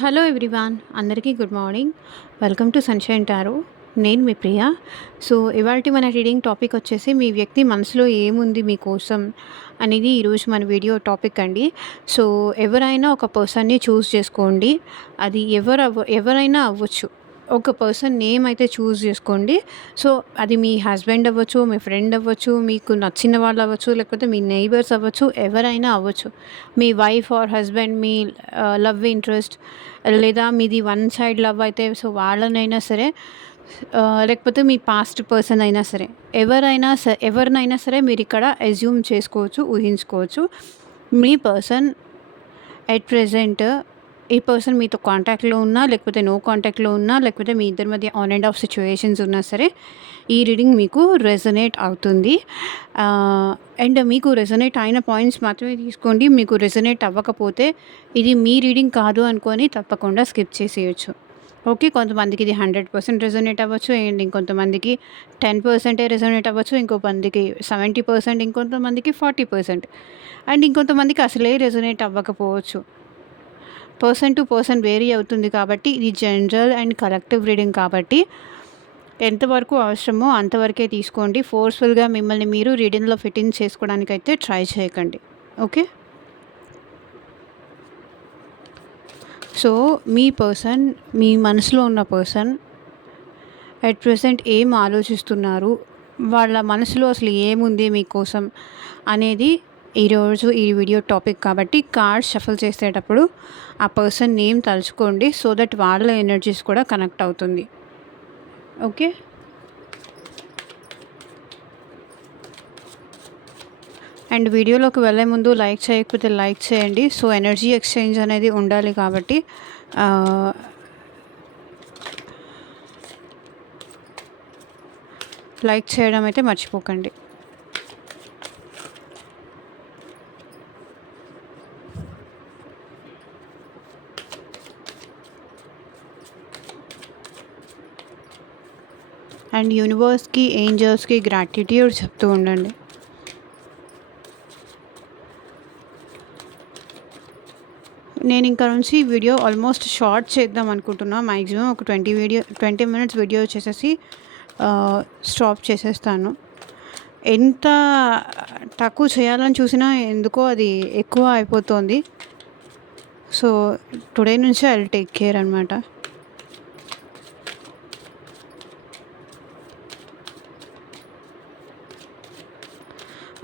Hello everyone, అందరికీ good morning. Welcome to sunshine tarot. నేను మీ ప్రియ. So, ఇవాల్టి మన రీడింగ్ టాపిక్ వచ్చేసి మీ వ్యక్తి మనసులో ఏముంది మీకోసం అనేది ఈరోజు మన వీడియో టాపిక్ అండి. సో, ఎవరైనా ఒక పర్సన్‌ని చూజ్ చేసుకోండి. అది ఎవరైనా అవ్వచ్చు. ఒక పర్సన్ నేమ్ అయితే చూజ్ చేసుకోండి. సో, అది మీ హస్బెండ్ అవ్వచ్చు, మీ ఫ్రెండ్ అవ్వచ్చు, మీకు నచ్చిన వాళ్ళు అవ్వచ్చు, లేకపోతే మీ నైబర్స్ అవ్వచ్చు, ఎవరైనా అవ్వచ్చు. మీ వైఫ్ ఆర్ హస్బెండ్, మీ లవ్ ఇంట్రెస్ట్, లేదా మీది వన్ సైడ్ లవ్ అయితే సో వాళ్ళనైనా సరే, లేకపోతే మీ పాస్ట్ పర్సన్ అయినా సరే, ఎవరినైనా సరే మీరు ఇక్కడ అజ్యూమ్ చేసుకోవచ్చు, ఊహించుకోవచ్చు. మీ పర్సన్ ఎట్ ప్రెజెంట్ ఈ పర్సన్ మీతో కాంటాక్ట్‌లో ఉన్నా, లేకపోతే నో కాంటాక్ట్‌లో ఉన్నా, లేకపోతే మీ ఇద్దరి మధ్య ఆన్ అండ్ ఆఫ్ సిట్యుయేషన్స్ ఉన్నా సరే, ఈ రీడింగ్ మీకు రెజొనేట్ అవుతుంది. అండ్ మీకు రెజొనేట్ అయిన పాయింట్స్ మాత్రమే తీసుకోండి. మీకు రెజొనేట్ అవ్వకపోతే ఇది మీ రీడింగ్ కాదు అనుకోని తప్పకుండా స్కిప్ చేసేయొచ్చు. ఓకే. కొంతమందికి ఇది 100% రెజొనేట్ అవ్వచ్చు. అండ్ ఇంకొంతమందికి 10% రెజొనేట్ అవ్వచ్చు. ఇంకో మందికి 70%, ఇంకొంతమందికి 40%, అండ్ ఇంకొంతమందికి అసలే రెజొనేట్ అవ్వకపోవచ్చు. పర్సన్ టు పర్సన్ వేరీ అవుతుంది కాబట్టి ఇది జనరల్ అండ్ కలెక్టివ్ రీడింగ్ కాబట్టి ఎంతవరకు అవసరమో అంతవరకే తీసుకోండి. ఫోర్స్‌ఫుల్‌గా మిమ్మల్ని మీరు రీడింగ్‌లో ఫిట్ ఇన్ చేసుకోవడానికైతే ట్రై చేయకండి. ఓకే. సో, మీ పర్సన్, మీ మనసులో ఉన్న పర్సన్ అట్ ప్రెజెంట్ ఏం ఆలోచిస్తున్నారు, వాళ్ళ మనసులో అసలు ఏముంది మీకోసం అనేది ఈరోజు ఈ వీడియో టాపిక్ కాబట్టి కార్డ్స్ షఫల్ చేసేటప్పుడు ఆ పర్సన్ నేమ్ తలుచుకోండి. సో దట్ వాళ్ళ ఎనర్జీస్ కూడా కనెక్ట్ అవుతుంది. ఓకే. అండ్ వీడియోలోకి వెళ్ళే ముందు లైక్ చేయకపోతే లైక్ చేయండి. సో ఎనర్జీ ఎక్స్చేంజ్ అనేది ఉండాలి కాబట్టి లైక్ చేయడం అయితే మర్చిపోకండి. అండ్ యూనివర్స్కి, ఏంజల్స్కి గ్రాటిట్యూడ్ చెప్తూ ఉండండి. నేను ఇంకా నుంచి వీడియో ఆల్మోస్ట్ షార్ట్ చేద్దాం అనుకుంటున్నా. మ్యాక్సిమం ఒక 20 మినిట్స్ వీడియో చేసేసి స్టాప్ చేసేస్తాను. ఎంత తక్కువ చేయాలని చూసినా ఎందుకో అది ఎక్కువ అయిపోతుంది. సో టుడే నుంచి ఐ విల్ టేక్ కేర్ అనమాట.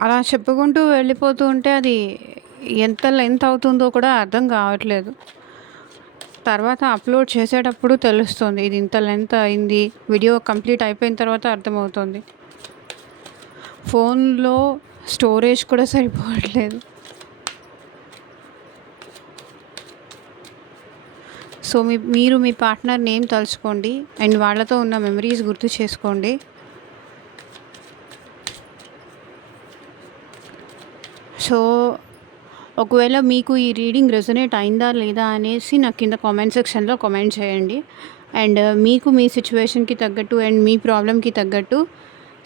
అలా చెప్పుకుంటూ వెళ్ళిపోతూ ఉంటే అది ఎంత లెంత్ అవుతుందో కూడా అర్థం కావట్లేదు. తర్వాత అప్లోడ్ చేసేటప్పుడు తెలుస్తుంది ఇది ఇంత లెంత్ అయింది. వీడియో కంప్లీట్ అయిపోయిన తర్వాత అర్థమవుతుంది. ఫోన్లో స్టోరేజ్ కూడా సరిపోవట్లేదు. సో మీరు మీ పార్ట్నర్ నేమ్ తలుచుకోండి అండ్ వాళ్ళతో ఉన్న మెమరీస్ గుర్తు చేసుకోండి. సో ఒకవేళ మీకు ఈ రీడింగ్ రెజొనేట్ అయిందా లేదా అనేసి నాకు కింద కామెంట్ సెక్షన్లో కామెంట్ చేయండి. అండ్ మీకు మీ సిచ్యువేషన్కి తగ్గట్టు అండ్ మీ ప్రాబ్లమ్కి తగ్గట్టు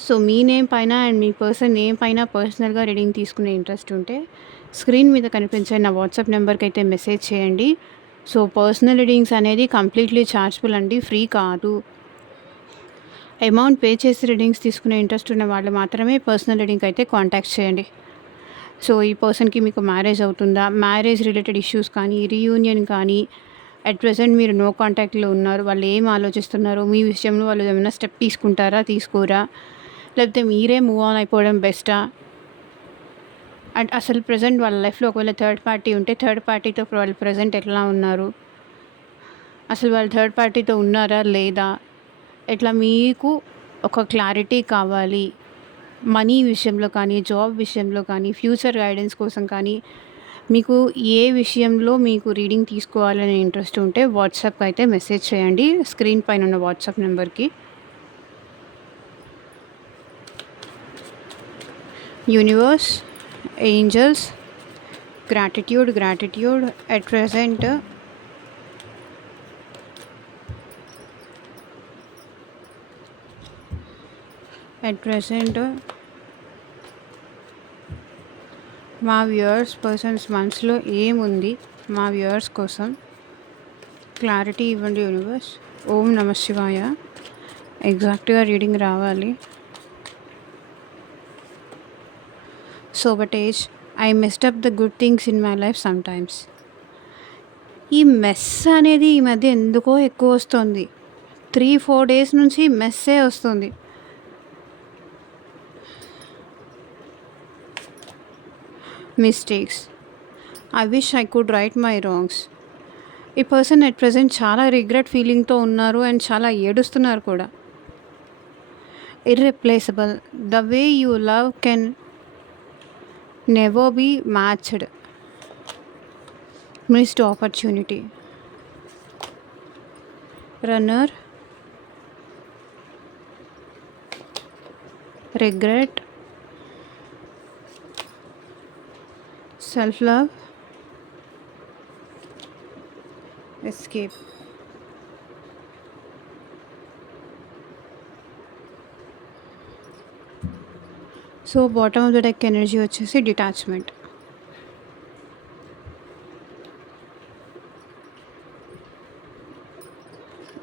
సో మీ నేమ్ పైన అండ్ మీ పర్సన్ నేమ్ పైన పర్సనల్గా రీడింగ్ తీసుకునే ఇంట్రెస్ట్ ఉంటే స్క్రీన్ మీద కనిపించే నా వాట్సాప్ నెంబర్కి అయితే మెసేజ్ చేయండి. సో పర్సనల్ రీడింగ్స్ అనేది కంప్లీట్లీ ఛార్జబుల్ అండి, ఫ్రీ కాదు. అమౌంట్ పే చేసి రీడింగ్స్ తీసుకునే ఇంట్రెస్ట్ ఉన్న వాళ్ళు మాత్రమే పర్సనల్ రీడింగ్ అయితే కాంటాక్ట్ చేయండి. సో ఈ పర్సన్కి మీకు మ్యారేజ్ అవుతుందా, మ్యారేజ్ రిలేటెడ్ ఇష్యూస్ కానీ, రీయూనియన్ కానీ, అట్ ప్రెజెంట్ మీరు నో కాంటాక్ట్లో ఉన్నారు, వాళ్ళు ఏం ఆలోచిస్తున్నారు, మీ విషయంలో వాళ్ళు ఏమైనా స్టెప్ తీసుకుంటారా, తీసుకోరా, లేకపోతే మీరే మూవ్ ఆన్ అయిపోవడం బెస్టా, అండ్ అసలు ప్రెజెంట్ వాళ్ళ లైఫ్లో ఒకవేళ థర్డ్ పార్టీ ఉంటే థర్డ్ పార్టీతో వాళ్ళు ప్రెజెంట్ ఎట్లా ఉన్నారు, అసలు వాళ్ళు థర్డ్ పార్టీతో ఉన్నారా లేదా, ఇట్లా మీకు ఒక క్లారిటీ కావాలి. మనీ విషయంలో కానీ, జాబ్ విషయంలో కానీ, ఫ్యూచర్ గైడెన్స్ కోసం కానీ, మీకు ఏ విషయంలో మీకు రీడింగ్ తీసుకోవాలనే ఇంట్రెస్ట్ ఉంటే వాట్సాప్కి అయితే మెసేజ్ చేయండి స్క్రీన్ పైన ఉన్న వాట్సాప్ నెంబర్కి. Universe, angels, gratitude at present మా వ్యూవర్స్ పర్సన్స్ మనసులో ఏముంది మా వ్యూవర్స్ కోసం. క్లారిటీ ఇవ్వండి యూనివర్స్. ఓం నమ శివాయ. ఎగ్జాక్ట్గా రీడింగ్ రావాలి. Sabotage. I messed up the good things in my life some times. ఈ మెస్ అనేది ఈ మధ్య ఎందుకో ఎక్కువ వస్తుంది. 3-4 డేస్ నుంచి మెస్సే వస్తుంది. Mistakes. I wish I could right my wrongs. ఈ పర్సన్ అట్ ప్రెజెంట్ చాలా రిగ్రెట్ ఫీలింగ్తో ఉన్నారు అండ్ చాలా ఏడుస్తున్నారు కూడా. Irreplaceable. The way you love can never be matched. Missed opportunity. Runner. Regret. Self love. Escape. So bottom of the deck energy వచ్చేసి detachment.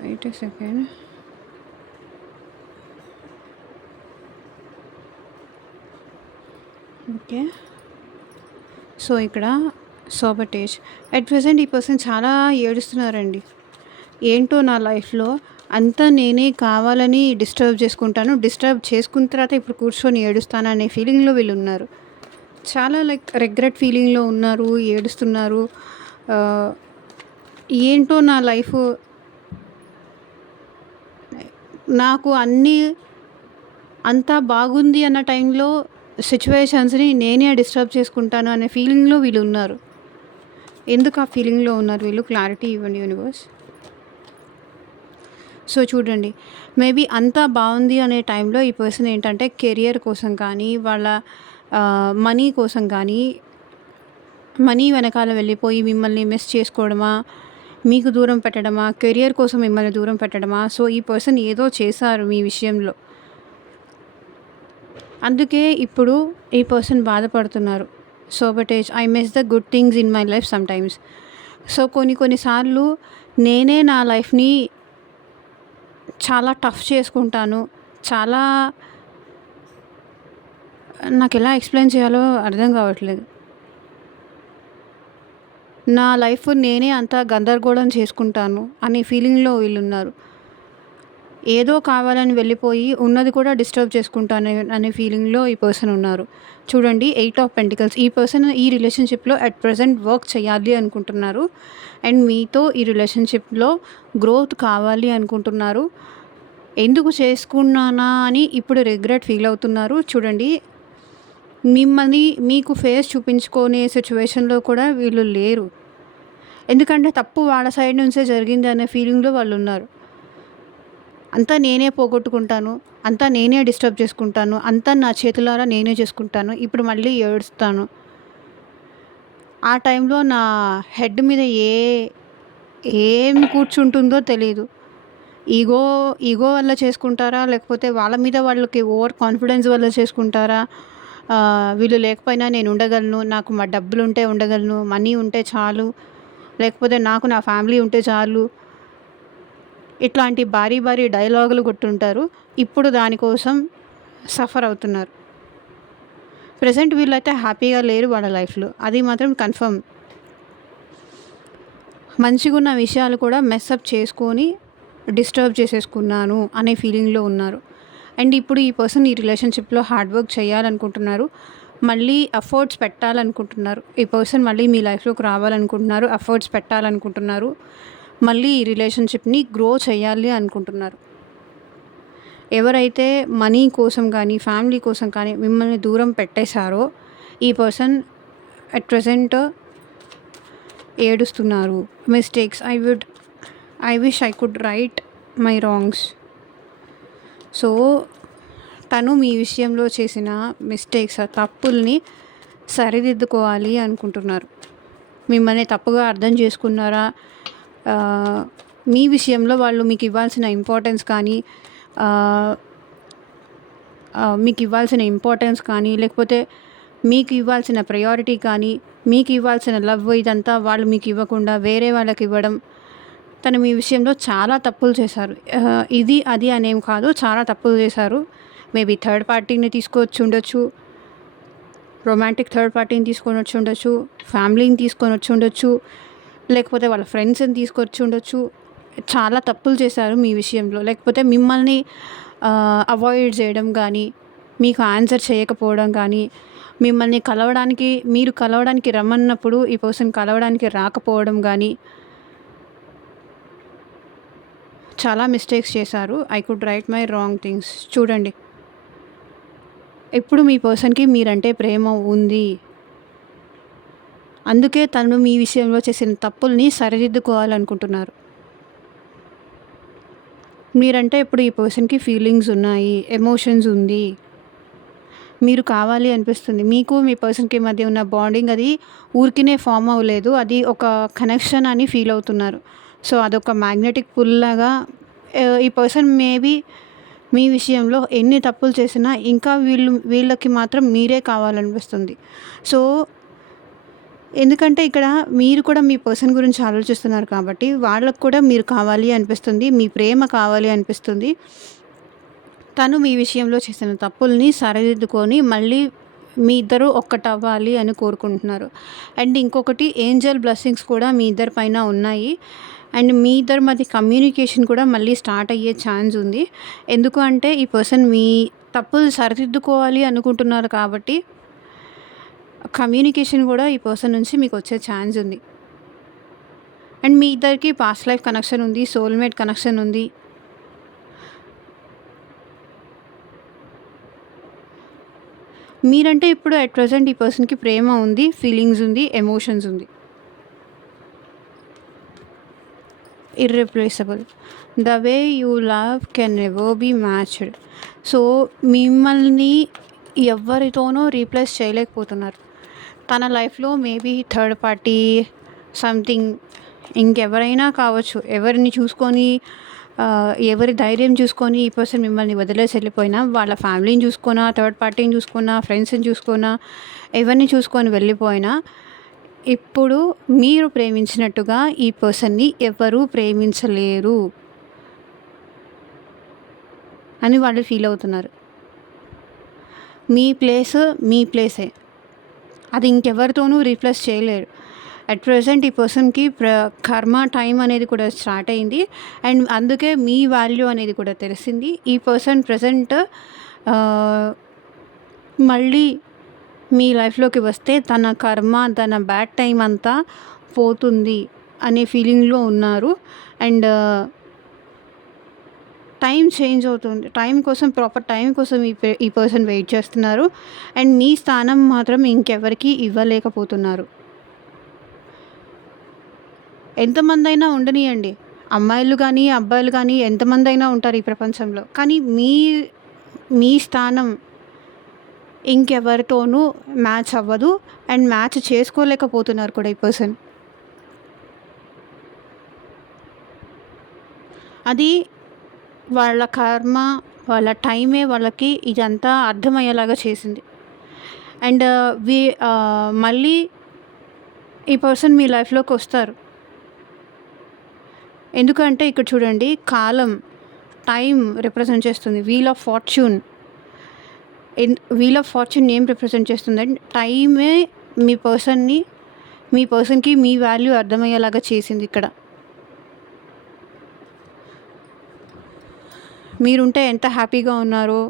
Wait a second. Okay. So ఇక్కడ sabotage. At present ఈ person చాలా ఏడుస్తున్నారండి. ఏంటో నా లైఫ్లో అంతా నేనే కావాలని డిస్టర్బ్ చేసుకున్న తర్వాత ఇప్పుడు కూర్చొని ఏడుస్తాను అనే ఫీలింగ్లో వీళ్ళు ఉన్నారు. చాలా రిగ్రెట్ ఫీలింగ్లో ఉన్నారు, ఏడుస్తున్నారు. ఏంటో నా లైఫ్ నాకు అంతా బాగుంది అన్న టైంలో సిచ్యువేషన్స్ని నేనే డిస్టర్బ్ చేసుకుంటాను అనే ఫీలింగ్లో వీళ్ళు ఉన్నారు. ఎందుకు ఆ ఫీలింగ్లో ఉన్నారు వీళ్ళు? క్లారిటీ ఇవ్వండి యూనివర్స్. సో చూడండి, మేబీ అంతా బాగుంది అనే టైంలో ఈ పర్సన్ ఏంటంటే కెరియర్ కోసం కానీ, వాళ్ళ మనీ కోసం కానీ, మనీ వెనకాల వెళ్ళిపోయి మిమ్మల్ని మిస్ చేసుకోవడమా, మీకు దూరం పెట్టడమా, కెరియర్ కోసం మిమ్మల్ని దూరం పెట్టడమా. సో ఈ పర్సన్ ఏదో చేశారు మీ విషయంలో, అందుకే ఇప్పుడు ఈ పర్సన్ బాధపడుతున్నారు. Sabotage. I miss the good things in my life some times. So కొన్నిసార్లు నేనే నా లైఫ్ని చాలా టఫ్ చేసుకుంటాను. చాలా నాకు ఎలా ఎక్స్ప్లెయిన్ చేయాలో అర్థం కావట్లేదు. నా లైఫ్ నేనే అంతా గందరగోళం చేసుకుంటాను అనే ఫీలింగ్లో వీళ్ళు ఉన్నారు. ఏదో కావాలని వెళ్ళిపోయి ఉన్నది కూడా డిస్టర్బ్ చేసుకుంటాను అనే ఫీలింగ్లో ఈ పర్సన్ ఉన్నారు. చూడండి, 8 ఆఫ్ పెంటికల్స్. ఈ పర్సన్ ఈ రిలేషన్షిప్లో అట్ ప్రజెంట్ వర్క్ చేయాలి అనుకుంటున్నారు అండ్ మీతో ఈ రిలేషన్షిప్లో గ్రోత్ కావాలి అనుకుంటున్నారు. ఎందుకు చేసుకున్నానా అని ఇప్పుడు రిగ్రెట్ ఫీల్ అవుతున్నారు. చూడండి, మిమ్మల్ని మీకు ఫేస్ చూపించుకునే సిచ్యువేషన్లో కూడా వీళ్ళు లేరు. ఎందుకంటే తప్పు వాళ్ళ సైడ్ నుంచే జరిగింది అనే ఫీలింగ్లో వాళ్ళు ఉన్నారు. అంతా నేనే పోగొట్టుకుంటాను, అంతా నేనే డిస్టర్బ్ చేసుకుంటాను, అంతా నా చేతులారా నేనే చేసుకుంటాను, ఇప్పుడు మళ్ళీ ఏడుస్తాను. ఆ టైంలో నా హెడ్ మీద ఏం కూర్చుంటుందో తెలీదు. ఈగో వల్ల చేసుకుంటారా, లేకపోతే వాళ్ళ మీద వాళ్ళకి ఓవర్ కాన్ఫిడెన్స్ వల్ల చేసుకుంటారా. వీళ్ళు లేకపోయినా నేను ఉండగలను, నాకు మా డబ్బులు ఉంటే ఉండగలను, మనీ ఉంటే చాలు, లేకపోతే నాకు నా ఫ్యామిలీ ఉంటే చాలు, ఇట్లాంటి భారీ డైలాగులు కొట్టుంటారు. ఇప్పుడు దానికోసం సఫర్ అవుతున్నారు. ప్రజెంట్ వీళ్ళైతే హ్యాపీగా లేరు వాళ్ళ లైఫ్లో, అది మాత్రం కన్ఫర్మ్. మంచిగా ఉన్న విషయాలు కూడా మెస్అప్ చేసుకొని డిస్టర్బ్ చేసేసుకున్నాను అనే ఫీలింగ్లో ఉన్నారు. అండ్ ఇప్పుడు ఈ పర్సన్ ఈ రిలేషన్షిప్లో హార్డ్ వర్క్ చేయాలనుకుంటున్నారు, మళ్ళీ ఎఫర్ట్స్ పెట్టాలనుకుంటున్నారు. ఈ పర్సన్ మళ్ళీ మీ లైఫ్లోకి రావాలనుకుంటున్నారు, ఎఫర్ట్స్ పెట్టాలనుకుంటున్నారు, మళ్ళీ ఈ రిలేషన్షిప్ని గ్రో చేయాలి అనుకుంటున్నారు. ఎవరైతే మనీ కోసం కానీ ఫ్యామిలీ కోసం కానీ మిమ్మల్ని దూరం పెట్టేశారో ఈ పర్సన్ అట్ ప్రజెంట్ ఏడుస్తున్నారు. Mistakes. I wish I could right my wrongs. So తను మీ విషయంలో చేసిన మిస్టేక్స్, తప్పుల్ని సరిదిద్దుకోవాలి అనుకుంటున్నారు. మిమ్మల్ని తప్పుగా అర్థం చేసుకున్నారా, మీ విషయంలో వాళ్ళు మీకు ఇవ్వాల్సిన ఇంపార్టెన్స్ కానీ లేకపోతే మీకు ఇవ్వాల్సిన ప్రయారిటీ కానీ, మీకు ఇవ్వాల్సిన లవ్ ఇదంతా వాళ్ళు మీకు ఇవ్వకుండా వేరే వాళ్ళకి ఇవ్వడం, తను మీ విషయంలో చాలా తప్పులు చేశారు. ఇది, అది అనేం కాదు. చాలా తప్పులు చేశారు. మేబీ థర్డ్ పార్టీని తీసుకొచ్చుండొచ్చు. రొమాంటిక్ థర్డ్ పార్టీని తీసుకొనొచ్చుండొచ్చు. ఫ్యామిలీని తీసుకొనొచ్చుండొచ్చు. లేకపోతే వాళ్ళ ఫ్రెండ్స్‌ని తీసుకొచ్చుండొచ్చు. చాలా తప్పులు చేశారు మీ విషయంలో. లేకపోతే మిమ్మల్ని అవాయిడ్ చేయడం గానీ, మీకు ఆన్సర్ చేయకపోవడం గానీ, మిమ్మల్ని మీరు కలవడానికి రమ్మన్నప్పుడు ఈ పర్సన్ కలవడానికి రాకపోవడం గానీ, చాలా మిస్టేక్స్ చేశారు. I could right my wrong things. చూడండి, ఇప్పుడు మీ పర్సన్‌కి మీరంటే ప్రేమ ఉంది. అందుకే తను మీ విషయంలో చేసిన తప్పుల్ని సరిదిద్దుకోవాలనుకుంటున్నారు. మీరంటే ఇప్పుడు ఈ పర్సన్‌కి ఫీలింగ్స్ ఉన్నాయి, ఎమోషన్స్ ఉంది. మీరు కావాలి అనిపిస్తుంది. మీకు మీ పర్సన్‌కి మధ్య ఉన్న బాండింగ్ అది ఊరికినే ఫార్మ్ అవ్వలేదు. అది ఒక కనెక్షన్ అని ఫీల్ అవుతున్నారు. సో, అదొక మ్యాగ్నెటిక్ పుల్ లాగా ఈ పర్సన్ మేబీ మీ విషయంలో ఎన్ని తప్పులు చేసినా ఇంకా వీళ్ళకి మాత్రం మీరే కావాలనిపిస్తుంది. సో, ఎందుకంటే ఇక్కడ మీరు కూడా మీ పర్సన్ గురించి ఆలోచిస్తున్నారు కాబట్టి వాళ్ళకి కూడా మీరు కావాలి అనిపిస్తుంది. మీ ప్రేమ కావాలి అనిపిస్తుంది. తను మీ విషయంలో చేసిన తప్పుల్ని సరిదిద్దుకొని మళ్ళీ మీ ఇద్దరు ఒక్కటవ్వాలి అని కోరుకుంటున్నారు. అండ్ ఇంకొకటి, ఏంజెల్ బ్లెస్సింగ్స్ కూడా మీ ఇద్దరి పైన ఉన్నాయి. అండ్ మీ ఇద్దరి మధ్య కమ్యూనికేషన్ కూడా మళ్ళీ స్టార్ట్ అయ్యే ఛాన్స్ ఉంది. ఎందుకు అంటే ఈ పర్సన్ మీ తప్పులు సరిదిద్దుకోవాలి అనుకుంటున్నారు కాబట్టి కమ్యూనికేషన్ కూడా ఈ పర్సన్ నుంచి మీకు వచ్చే ఛాన్స్ ఉంది. అండ్ మీ ఇద్దరికి పాస్ట్ లైఫ్ కనెక్షన్ ఉంది, సోల్మేట్ కనెక్షన్ ఉంది. మీరంటే ఇప్పుడు అట్ ప్రెజెంట్ ఈ పర్సన్‌కి ప్రేమ ఉంది, ఫీలింగ్స్ ఉంది, ఎమోషన్స్ ఉంది. Irreplaceable. The way you love can never be matched. So, మిమ్మల్ని ఎవ్వరితోనూ రీప్లేస్ చేయలేకపోతున్నారు. తన లైఫ్‌లో మేబీ థర్డ్ పార్టీ సంథింగ్ ఇంకెవరైనా కావచ్చు. ఎవరిని చూసుకొని ఎవరి ధైర్యం చూసుకొని ఈ పర్సన్ మిమ్మల్ని వదిలేసి వెళ్ళిపోయినా, వాళ్ళ ఫ్యామిలీని చూసుకున్నా, థర్డ్ పార్టీని చూసుకున్నా, ఫ్రెండ్స్‌ని చూసుకున్నా, ఎవరిని చూసుకొని వెళ్ళిపోయినా, ఇప్పుడు మీరు ప్రేమించినట్టుగా ఈ పర్సన్‌ని ఎవ్వరూ ప్రేమించలేరు అని వాళ్ళు ఫీల్ అవుతున్నారు. మీ ప్లేసే. అది ఇంకెవరితోనూ రీప్లేస్ చేయలేరు. అట్ ప్రెజెంట్ ఈ పర్సన్‌కి కర్మ టైం అనేది కూడా స్టార్ట్ అయింది. అండ్ అందుకే మీ వాల్యూ అనేది కూడా తెలిసింది. ఈ పర్సన్ ప్రెజెంట్ మళ్ళీ మీ లైఫ్‌లోకి వస్తే తన కర్మ, తన బ్యాడ్ టైం అంతా పోతుంది అనే ఫీలింగ్‌లో ఉన్నారు. అండ్ టైం చేంజ్ అవుతుంది. ప్రాపర్ టైం కోసం ఈ పర్సన్ వెయిట్ చేస్తున్నారు. అండ్ మీ స్థానం మాత్రం ఇంకెవరికీ ఇవ్వలేకపోతున్నారు. ఎంతమందైనా ఉండనియండి. అమ్మాయిలు కానీ, అబ్బాయిలు కానీ ఎంతమందైనా ఉంటారు ఈ ప్రపంచంలో. కానీ మీ స్థానం ఇంకెవరితోనూ మ్యాచ్ అవ్వదు. అండ్ మ్యాచ్ చేసుకోలేకపోతున్నారు కూడా ఈ పర్సన్. అది వాళ్ళ కర్మ, వాళ్ళ టైమే వాళ్ళకి ఇదంతా అర్థమయ్యేలాగా చేసింది. అండ్ మళ్ళీ ఈ పర్సన్ మీ లైఫ్‌లోకి వస్తారు. ఎందుకంటే ఇక్కడ చూడండి, కాలం, టైం రిప్రజెంట్ చేస్తుంది. వీల్ ఆఫ్ ఫార్చ్యూన్ ఏం రిప్రజెంట్ చేస్తుందంటే టైమే మీ పర్సన్‌కి మీ వాల్యూ అర్థమయ్యేలాగా చేసింది ఇక్కడ. మీరుంటే ఎంత హ్యాపీగా ఉన్నారో,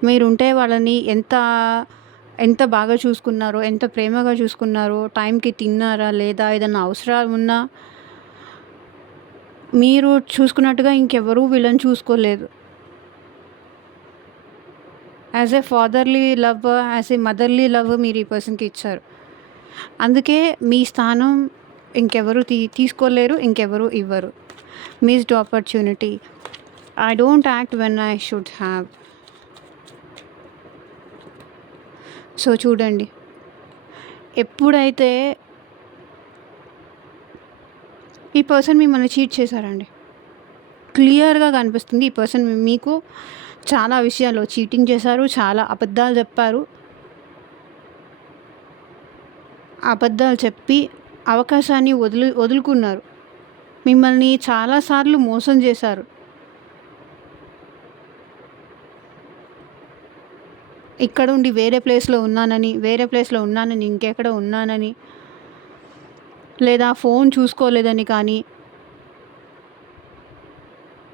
మీరుంటే వాళ్ళని ఎంత బాగా చూసుకున్నారో, ఎంత ప్రేమగా చూసుకున్నారో, టైంకి తిన్నారా లేదా, ఏదన్నా అవసరాలు ఉన్నా మీరు చూసుకున్నట్టుగా ఇంకెవరూ వీళ్ళని చూసుకోలేదు. As a fatherly love, as a motherly love మీరు ఈ పర్సన్‌కి ఇచ్చారు. అందుకే మీ స్థానం ఇంకెవరు తీసుకోలేరు, ఇంకెవరు ఇవ్వరు. Missed opportunity. I don't act when I should have. So చూడండి, ఎప్పుడైతే ఈ పర్సన్ మిమ్మల్ని చీట్ చేశారండి, క్లియర్‌గా కనిపిస్తుంది. ఈ పర్సన్ మీకు చాలా విషయాల్లో చీటింగ్ చేశారు, చాలా అబద్ధాలు చెప్పారు. అబద్ధాలు చెప్పి అవకాశాన్ని వదులుకున్నారు. మిమ్మల్ని చాలా సార్లు మోసం చేశారు. ఇక్కడుండి వేరే ప్లేస్‌లో ఉన్నానని, ఇంకెక్కడో ఉన్నానని, లేదా ఫోన్ చూసుకోలేదని కానీ,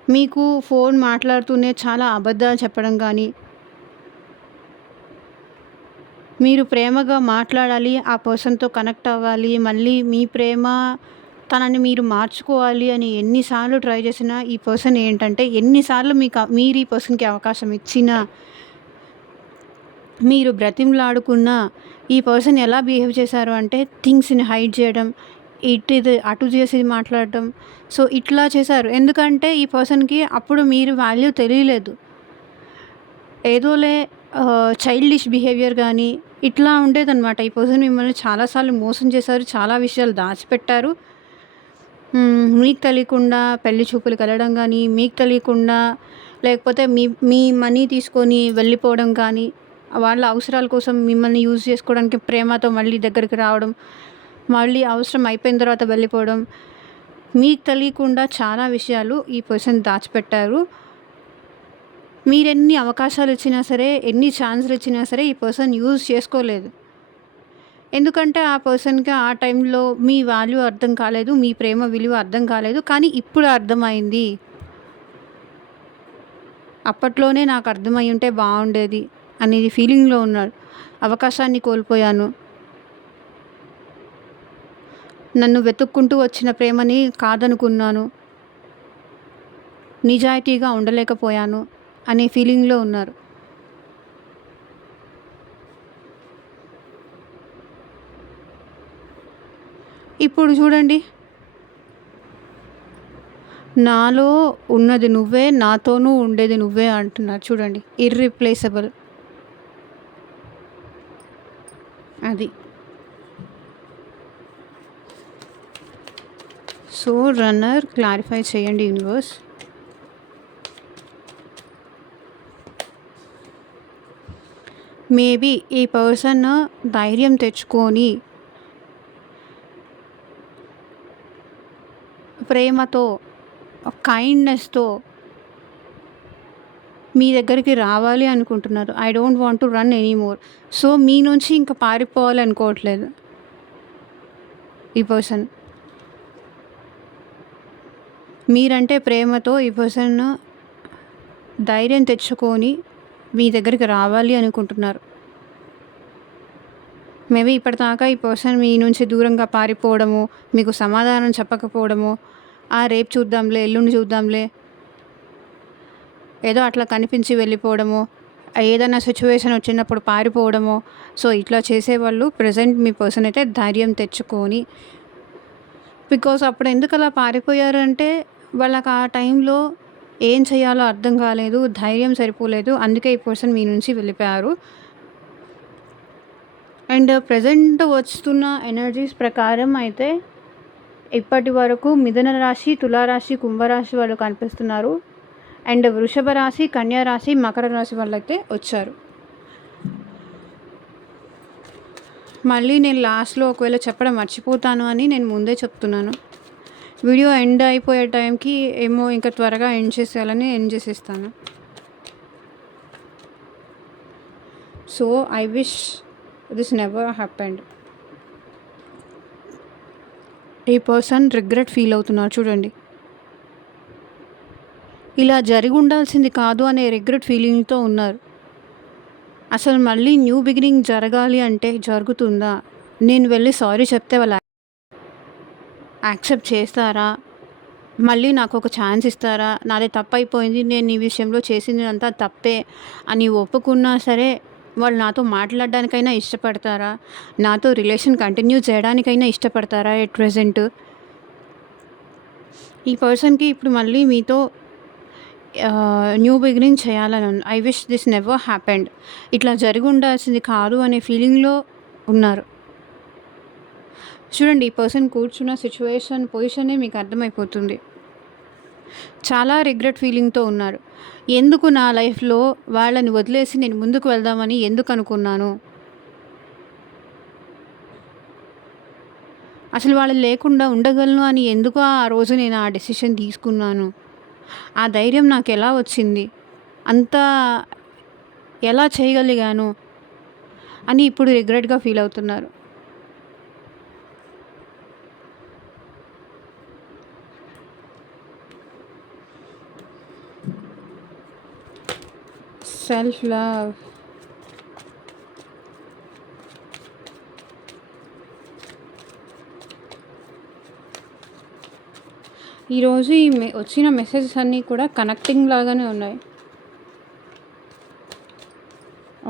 మీకు ఫోన్ మాట్లాడుతూనే చాలా అబద్ధాలు చెప్పడం గానీ, మీరు ప్రేమగా మాట్లాడాలి, ఆ పర్సన్‌తో కనెక్ట్ అవ్వాలి, మళ్ళీ మీ ప్రేమ తనని మీరు మార్చుకోవాలి అని ఎన్ని సార్లు ట్రై చేసినా, ఈ పర్సన్ ఏంటంటే ఎన్ని సార్లు మీరు ఈ పర్సన్‌కి అవకాశం ఇచ్చినా, మీరు బ్రతిమలాడుకున్నా, ఈ పర్సన్ ఎలా బిహేవ్ చేశారు అంటే థింగ్స్‌ని హైడ్ చేయడం, అటు చేసి మాట్లాడటం. సో, ఇట్లా చేశారు. ఎందుకంటే ఈ పర్సన్‌కి అప్పుడు మీరు వాల్యూ తెలియలేదు. ఏదోలే చైల్డిష్ బిహేవియర్ గానీ, ఇట్లా ఉండేదనమాట. ఈ పర్సన్ మిమ్మల్ని చాలా సార్లు మోసం చేశారు. చాలా విషయాలు దాచిపెట్టారు. మీకు తెలియకుండా పెళ్లి చూపులకెళ్ళడం గానీ, మీకు తెలియకుండా లేకపోతే మీ మీ మనీ తీసుకొని వెళ్ళిపోవడం కానీ, వాళ్ళ అవసరాల కోసం మిమ్మల్ని యూజ్ చేసుకోవడానికి ప్రేమతో మళ్ళీ దగ్గరికి రావడం, మళ్ళీ అవసరం అయిపోయిన తర్వాత వెళ్ళిపోవడం. మీకు తెలియకుండా చాలా విషయాలు ఈ పర్సన్ దాచిపెట్టారు. మీరెన్ని అవకాశాలు ఇచ్చినా సరే, ఎన్ని ఛాన్స్‌లు ఇచ్చినా సరే ఈ పర్సన్ యూజ్ చేసుకోలేదు. ఎందుకంటే ఆ పర్సన్‌కి ఆ టైంలో మీ వాల్యూ అర్థం కాలేదు. మీ ప్రేమ విలువ అర్థం కాలేదు. కానీ ఇప్పుడు అర్థమైంది. అప్పట్లోనే నాకు అర్థమయ్యుంటే బావుండేది అనేది ఫీలింగ్‌లో ఉన్నాడు. అవకాశాన్ని కోల్పోయాను. నన్ను వెతుక్కుంటూ వచ్చిన ప్రేమని కాదనుకున్నాను. నిజాయితీగా ఉండలేకపోయాను అనే ఫీలింగ్‌లో ఉన్నారు. ఇప్పుడు చూడండి, నాలో ఉన్నది నువ్వే, నాతోనూ ఉండేది నువ్వే అంటున్నారు చూడండి. ఇర్‌రిప్లేసబుల్ అది. సో, రన్నర్ క్లారిఫై చేయండి యూనివర్స్. మేబీ ఈ పర్సన్ ధైర్యం తెచ్చుకొని ప్రేమతో, కైండ్‌నెస్‌తో మీ దగ్గరికి రావాలి అనుకుంటున్నారు. I don't want to run anymore. So, మీ నుంచి ఇంక పారిపోవాలి అనుకోవట్లేదు ఈ పర్సన్. మీరంటే ప్రేమతో ఈ పర్సన్ ధైర్యం తెచ్చుకొని మీ దగ్గరికి రావాలి అనుకుంటున్నారు. మేబీ ఇప్పటిదాకా ఈ పర్సన్ మీ నుంచి దూరంగా పారిపోవడము, మీకు సమాధానం చెప్పకపోవడము, రేపు చూద్దాంలే, ఎల్లుండి చూద్దాంలే, ఏదో అట్లా కనిపించి వెళ్ళిపోవడము, ఏదైనా సిచ్యువేషన్ వచ్చినప్పుడు పారిపోవడము. సో, ఇట్లా చేసేవాళ్ళు ప్రెజెంట్ మీ పర్సన్ అయితే ధైర్యం తెచ్చుకొని, బికాజ్ అప్పుడు ఎందుకలా పారిపోయారు అంటే వాళ్ళకి ఆ టైంలో ఏం చేయాలో అర్థం కాలేదు, ధైర్యం సరిపోలేదు. అందుకే ఈ పర్సన్ మీ నుంచి వెళ్ళిపోయారు. అండ్ ప్రెజెంట్ వస్తున్న ఎనర్జీస్ ప్రకారం అయితే ఇప్పటి వరకు మిథున రాశి, తులారాశి, కుంభరాశి వాళ్ళు కనిపిస్తున్నారు. అండ్ వృషభ రాశి, కన్యా రాశి, మకర రాశి వాళ్ళైతే వచ్చారు. మళ్ళీ నేను లాస్ట్‌లో ఒకవేళ చెప్పడం మర్చిపోతాను అని నేను ముందే చెప్తున్నాను. వీడియో ఎండ్ అయిపోయే టైంకి ఏమో ఇంకా త్వరగా ఎండ్ చేసేయాలని ఎండ్ చేసేస్తాను. So, I wish this never happened. ఈ పర్సన్ రిగ్రెట్ ఫీల్ అవుతున్నారు చూడండి. ఇలా జరిగి ఉండాల్సింది కాదు అనే రిగ్రెట్ ఫీలింగ్‌తో ఉన్నారు. అసలు మళ్ళీ న్యూ బిగినింగ్ జరగాలి అంటే జరుగుతుందా? నేను వెళ్ళి సారీ చెప్తే వాళ్ళు యాక్సెప్ట్ చేస్తారా? మళ్ళీ నాకొక ఛాన్స్ ఇస్తారా? నాది తప్పైపోయింది, నేను ఈ విషయంలో చేసిందంతా తప్పే అని ఒప్పుకున్నా సరే వాళ్ళు నాతో మాట్లాడడానికైనా ఇష్టపడతారా? నాతో రిలేషన్ కంటిన్యూ చేయడానికైనా ఇష్టపడతారా ఎట్ ప్రెజెంట్? ఈ పర్సన్‌కి ఇప్పుడు మళ్ళీ మీతో న్యూ బిగినింగ్ చేయాలని ఉంది. I wish this never happened. ఇట్లా జరిగి ఉండాల్సింది కాదు అనే ఫీలింగ్‌లో ఉన్నారు. చూడండి, ఈ పర్సన్ కూర్చున్న పొజిషనే మీకు అర్థమైపోతుంది. చాలా రిగ్రెట్ ఫీలింగ్‌తో ఉన్నారు. ఎందుకు నా లైఫ్‌లో వాళ్ళని వదిలేసి నేను ముందుకు వెళ్దామని ఎందుకు అనుకున్నాను? అసలు వాళ్ళు లేకుండా ఉండగలను అని ఎందుకు ఆ రోజు నేను ఆ డెసిషన్ తీసుకున్నాను? ఆ ధైర్యం నాకెలా వచ్చింది? అంత ఎలా చేయగలిగాను? అని ఇప్పుడు రిగ్రెట్‌గా ఫీల్ అవుతున్నారు. Self love. ఈరోజు వచ్చిన మెసేజెస్ అన్నీ కూడా కనెక్టింగ్ లాగానే ఉన్నాయి.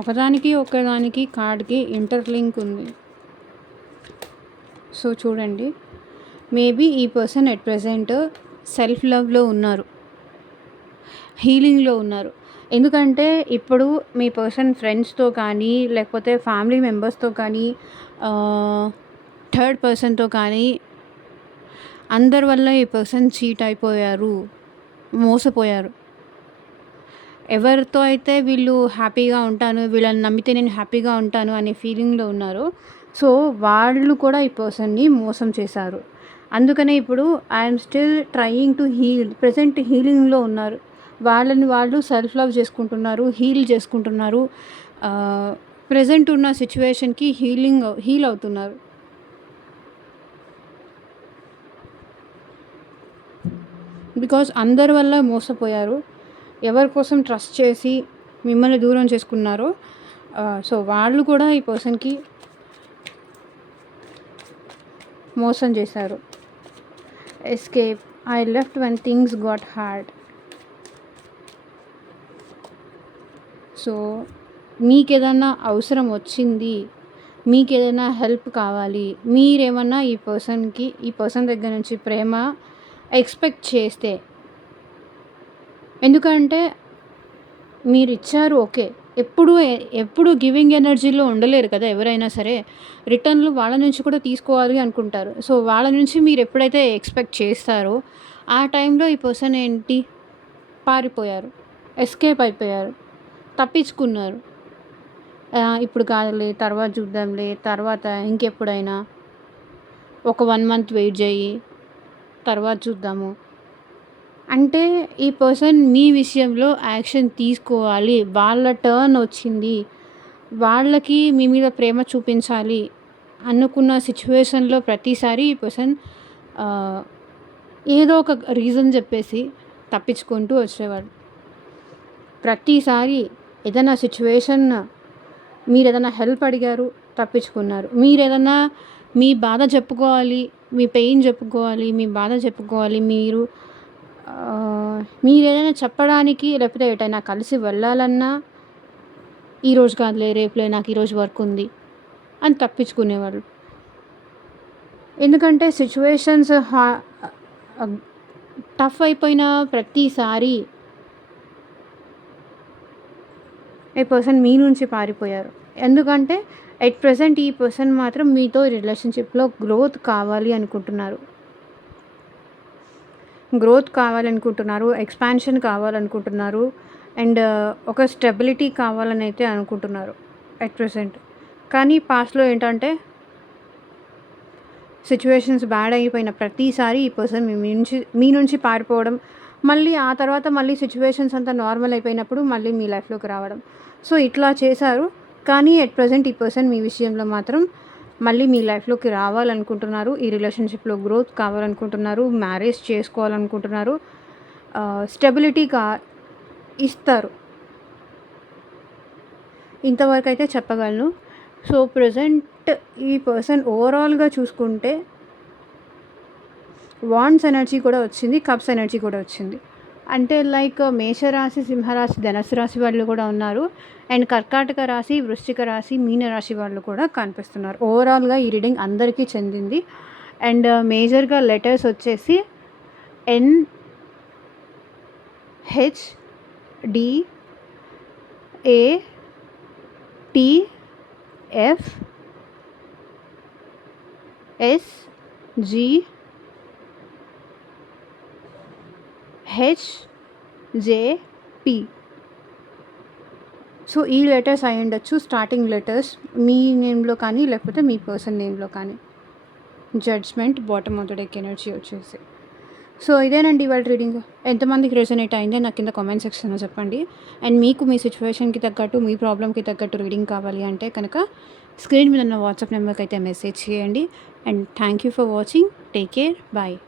ఒకదానికి కార్డ్‌కి ఇంటర్‌లింక్ ఉంది. సో చూడండి, మేబీ ఈ పర్సన్ ఎట్ ప్రెజెంట్ సెల్ఫ్ లవ్‌లో ఉన్నారు. హీలింగ్‌లో ఉన్నారు. ఎందుకంటే ఇప్పుడు మీ పర్సన్ ఫ్రెండ్స్‌తో కానీ, లేకపోతే ఫ్యామిలీ మెంబర్స్‌తో కానీ, థర్డ్ పర్సన్‌తో కానీ అందరి వల్ల ఈ పర్సన్ చీట్ అయిపోయారు, మోసపోయారు. ఎవరితో అయితే వీళ్ళు హ్యాపీగా ఉంటాను, వీళ్ళని నమ్మితే నేను హ్యాపీగా ఉంటాను అనే ఫీలింగ్‌లో ఉన్నారో, సో వాళ్ళు కూడా ఈ పర్సన్‌ని మోసం చేశారు. అందుకనే ఇప్పుడు I'm still trying to heal. Present హీలింగ్‌లో ఉన్నారు. వాళ్ళని వాళ్ళు సెల్ఫ్ లవ్ చేసుకుంటున్నారు, హీల్ చేసుకుంటున్నారు. ప్రెజెంట్ ఉన్న సిచ్యువేషన్‌కి హీల్ అవుతున్నారు. బికాజ్ అందరి వల్ల మోసపోయారు. ఎవరి కోసం ట్రస్ట్ చేసి మిమ్మల్ని దూరం చేసుకున్నారో, సో వాళ్ళు కూడా ఈ పర్సన్‌కి మోసం చేశారు. Escape. I left when things got hard. So మీకేదన్నా అవసరం వచ్చింది, మీకేదైనా హెల్ప్ కావాలి, మీరేమన్నా ఈ పర్సన్ దగ్గర నుంచి ప్రేమ ఎక్స్పెక్ట్ చేస్తే, ఎందుకంటే మీరిచ్చారు ఓకే. ఎప్పుడు గివింగ్ ఎనర్జీలో ఉండలేరు కదా ఎవరైనా సరే. రిటర్న్‌లు వాళ్ళ నుంచి కూడా తీసుకోవాలి అనుకుంటారు. సో వాళ్ళ నుంచి మీరు ఎప్పుడైతే ఎక్స్పెక్ట్ చేస్తారో, ఆ టైంలో ఈ పర్సన్ ఏంటి, పారిపోయారు, ఎస్కేప్ అయిపోయారు, తప్పించుకున్నారు. ఇప్పుడు కాదులే, తర్వాత చూద్దాంలే, తర్వాత ఇంకెప్పుడైనా, ఒక 1 మంత్ వెయిట్ చేయి, తర్వాత చూద్దాము. అంటే ఈ పర్సన్ మీ విషయంలో యాక్షన్ తీసుకోవాలి, వాళ్ళ టర్న్ వచ్చింది, వాళ్ళకి మీ మీద ప్రేమ చూపించాలి అనుకున్న సిచ్యువేషన్‌లో ప్రతిసారి ఈ పర్సన్ ఏదో ఒక రీజన్ చెప్పేసి తప్పించుకుంటూ వచ్చేవాడు. ప్రతిసారి ఏదైనా సిచ్యువేషన్, మీరేదైనా హెల్ప్ అడిగారు, తప్పించుకున్నారు. మీరేదన్నా మీ బాధ చెప్పుకోవాలి, మీ పెయిన్ చెప్పుకోవాలి, మీ బాధ చెప్పుకోవాలి, మీరేదైనా చెప్పడానికి, లేకపోతే ఎటైనా కలిసి వెళ్ళాలన్నా, ఈరోజు కాదులే, రేపులే, నాకు ఈరోజు వర్క్ ఉంది అని తప్పించుకునేవాళ్ళు. ఎందుకంటే సిచ్యువేషన్స్ టఫ్ అయిపోయిన ప్రతిసారి ఈ పర్సన్ మీ నుంచి పారిపోయారు. ఎందుకంటే ఎట్ ప్రెజెంట్ ఈ పర్సన్ మాత్రం మీతో రిలేషన్షిప్‌లో గ్రోత్ కావాలి అనుకుంటున్నారు. ఎక్స్‌పాన్షన్ కావాలనుకుంటున్నారు. అండ్ ఒక స్టెబిలిటీ కావాలని అయితే అనుకుంటున్నారు ఎట్ ప్రెజెంట్. కానీ పాస్ట్‌లో ఏంటంటే సిచ్యువేషన్స్ బ్యాడ్ అయిపోయిన ప్రతిసారి ఈ పర్సన్ మీ నుంచి పారిపోవడం, మళ్ళీ ఆ తర్వాత మళ్ళీ సిచ్యువేషన్స్ అంతా నార్మల్ అయిపోయినప్పుడు మళ్ళీ మీ లైఫ్‌లోకి రావడం. సో ఇట్లా చేశారు. కానీ ఎట్ ప్రెజెంట్ ఈ పర్సన్ మీ విషయంలో మాత్రం మళ్ళీ మీ లైఫ్‌లోకి రావాలనుకుంటున్నారు. ఈ రిలేషన్‌షిప్‌లో గ్రోత్ కావాలనుకుంటున్నారు. మ్యారేజ్ చేసుకోవాలనుకుంటున్నారు. స్టెబిలిటీ ఇస్తారు. ఇంతవరకు అయితే చెప్పగలను. సో ప్రెజెంట్ ఈ పర్సన్ ఓవరాల్‌గా చూసుకుంటే వాండ్స్ ఎనర్జీ కూడా వచ్చింది, కప్స్ ఎనర్జీ కూడా వచ్చింది. అంటే లైక్ మేషరాశి, సింహరాశి, ధనుసు రాశి వాళ్ళు కూడా ఉన్నారు. అండ్ కర్కాటక రాశి, వృశ్చిక రాశి, మీనరాశి వాళ్ళు కూడా కనిపిస్తున్నారు. ఓవరాల్‌గా ఈ రీడింగ్ అందరికీ చెందింది. అండ్ మేజర్‌గా లెటర్స్ వచ్చేసి N, H, D, A, T, F, S, G, H, J, P. So ఈ లెటర్స్ అయి ఉండొచ్చు స్టార్టింగ్ లెటర్స్, మీ నేమ్లో కానీ లేకపోతే మీ పర్సన్ నేమ్లో కానీ. Judgement, bottom of the deck energy వచ్చేసి. సో ఇదేనండి ఇవాళ రీడింగ్. ఎంతమందికి రెసొనేట్ అయిందో నాకు కింద కామెంట్ సెక్షన్‌లో చెప్పండి. అండ్ మీకు మీ సిట్యుయేషన్‌కి తగ్గట్టు, మీ ప్రాబ్లమ్‌కి తగ్గట్టు రీడింగ్ కావాలి అంటే కనుక స్క్రీన్ మీద ఉన్న వాట్సాప్ నెంబర్‌కి అయితే మెసేజ్ చేయండి. And thank you for watching. Take care. Bye.